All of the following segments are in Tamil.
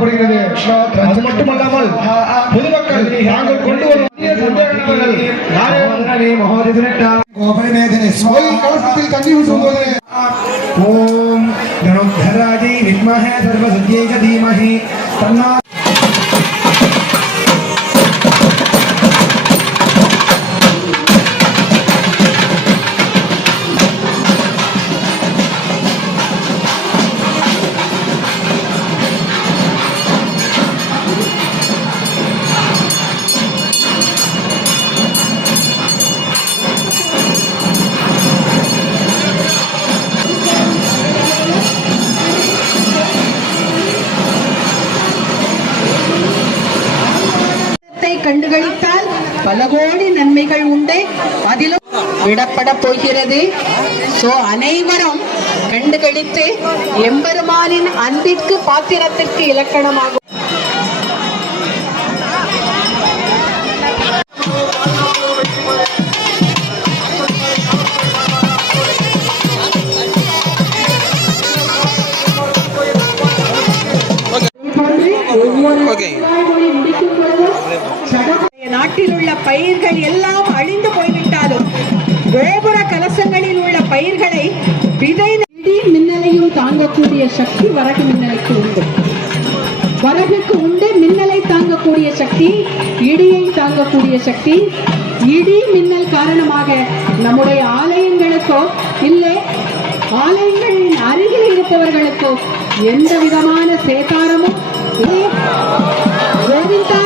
கொள்ளப்படுகிறது அது மட்டுமல்லாமல் பொதுமக்கள் தாங்கள் கொண்டு வரும் கலசத்தில் தண்ணி ஊற்றும் போது ஓம் கணோத்தராஜை வித்மஹே தீமஹி. தன்னா த்தை கண்டுகளித்தால் பல கோடி நன்மைகள் உண்டு. அதிலும் விடப்பட போகிறது. சோ அனைவரும் கண்டுகளித்து எம்பெருமானின் அன்பிற்கு பாத்திரத்திற்கு இலக்கணமாகும். பயிர்கள் எல்லாம் அழிந்து போய்விட்டாலும் கோபுர கலசங்களில் உள்ள பயிர்களை விதை மின்னலையும் தாங்கக்கூடிய சக்தி வரகு மின்னலுக்கு உண்டு. வரகுக்கு உண்டு மின்னலை தாங்கக்கூடிய சக்தி இடியை தாங்கக்கூடிய சக்தி. இடி மின்னல் காரணமாக நம்முடைய ஆலயங்களுக்கோ இல்லை ஆலயங்களின் அருகில் இருப்பவர்களுக்கோ எந்த விதமான சேதாரமும் கோவிந்தா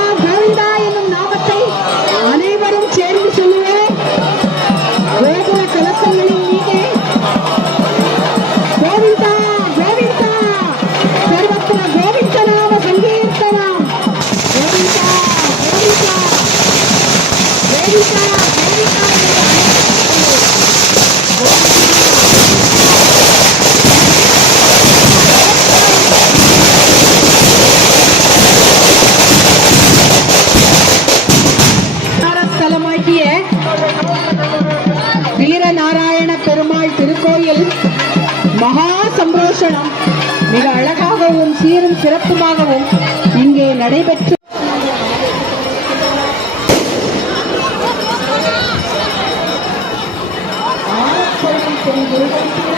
மகா சந்தோஷனம் மிக அழகாகவும் சீரும் சிறப்புமாகவும் இங்கே நடைபெற்று ஆனப்படும்